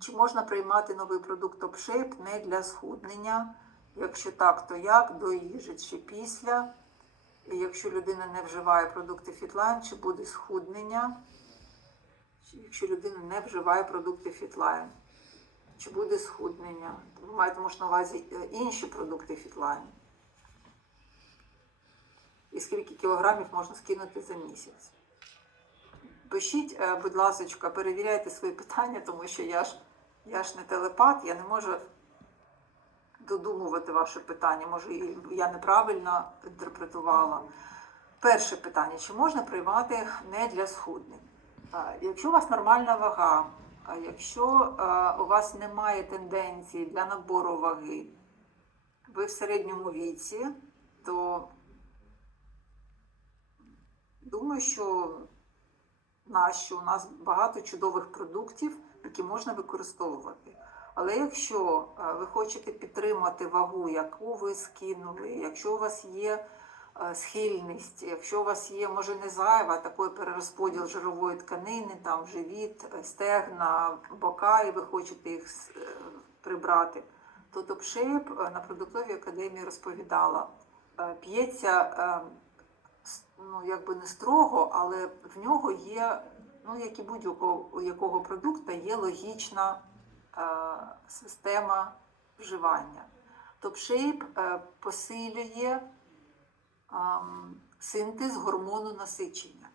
Чи можна приймати новий продукт TopShape не для схуднення? Якщо так, то як? До їжі чи після? І якщо людина не вживає продукти Fitline, чи буде схуднення? Якщо людина не вживає продукти Fitline, чи буде схуднення? Ви маєте на увазі е, інші продукти Fitline? І скільки кілограмів можна скинути за місяць? Пишіть, е, будь ласка, перевіряйте свої питання, тому що я ж, я ж не телепат, я не можу додумувати ваше питання. Може, я неправильно інтерпретувала. Перше питання: чи можна приймати не для схуднень? Якщо у вас нормальна вага, якщо у вас немає тенденції для набору ваги, ви в середньому віці, то думаю, що нащо у нас багато чудових продуктів, які можна використовувати. Але якщо е, ви хочете підтримати вагу, яку ви скинули, якщо у вас є е, схильність, якщо у вас є, може, не зайва, такий перерозподіл жирової тканини, там живіт, е, стегна, бока, і ви хочете їх прибрати, то е, на продуктовій академії розповідала, п'ється ну, якби не строго, але в нього є, ну, як і будь-якого якого продукта, є логічна е, система вживання. TopShape е, посилює ем, синтез гормону насичення.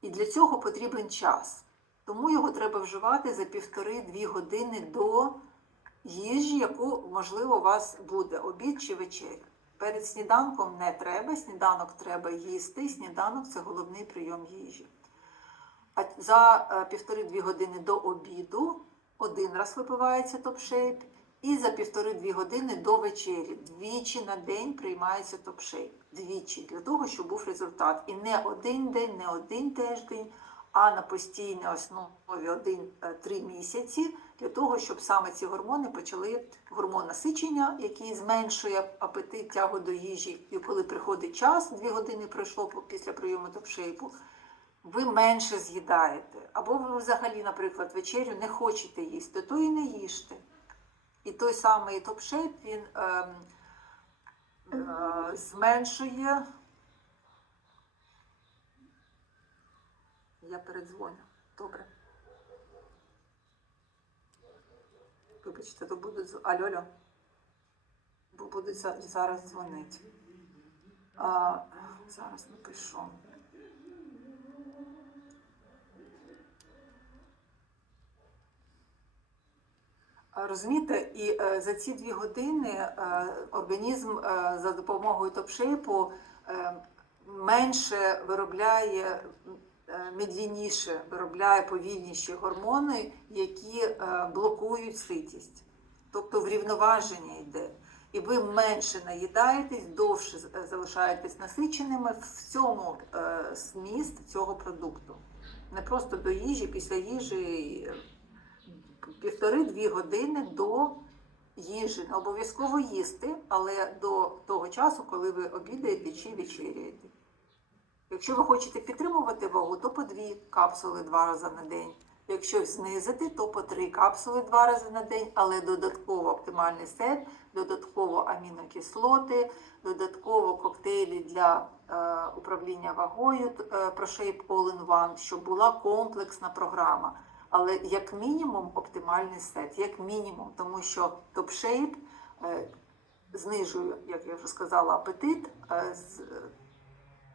І для цього потрібен час. Тому його треба вживати за півтори-дві години до їжі, яку, можливо, у вас буде обід чи вечеря. Перед сніданком не треба, сніданок треба їсти, сніданок це головний прийом їжі. За е, півтори-дві години до обіду один раз випивається топшейп, і за півтори-дві години до вечері двічі на день приймається топшейп. Двічі, для того, щоб був результат. І не один день, не один тиждень, а на постійній основі один-три місяці, для того, щоб саме ці гормони почали гормон насичення, який зменшує апетит, тягу до їжі. І коли приходить час, дві години пройшло після прийому топшейпу, ви менше з'їдаєте. Або ви взагалі, наприклад, вечерю не хочете їсти, то і не їжте. І той самий топшейп він ем, е, зменшує. Я передзвоню. Добре. Вибачте, то будуть. алло. Бо будуть зараз дзвонити. А, зараз напишу. А, Розумієте, і е, за ці дві години е, організм е, за допомогою топшейпу менше виробляє, медленніше виробляє повільніші гормони, які блокують ситість. Тобто врівноваження йде. І ви менше наїдаєтесь, довше залишаєтесь насиченими в цьому зміст цього продукту. Не просто до їжі, після їжі. Півтори-дві години до їжі. Не обов'язково їсти, але до того часу, коли ви обідаєте чи вечеряєте. Якщо ви хочете підтримувати вагу, то по дві капсули два рази на день. Якщо знизити, то по три капсули два рази на день, але додатково оптимальний сет, додатково амінокислоти, додатково коктейлі для е, управління вагою, е, ProShape All-in-One, щоб була комплексна програма. Але як мінімум оптимальний сет, як мінімум, тому що е, знижує, як я вже сказала, апетит, е,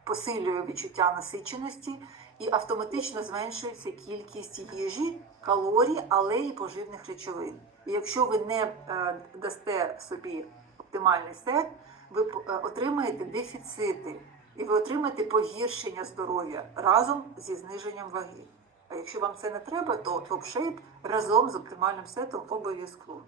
посилює відчуття насиченості і автоматично зменшується кількість їжі, калорій, але й поживних речовин. І якщо ви не е, дасте собі оптимальний сет, ви е, отримаєте дефіцити і ви отримаєте погіршення здоров'я разом зі зниженням ваги. А якщо вам це не треба, то топ-шейп разом з оптимальним сетом обов'язково.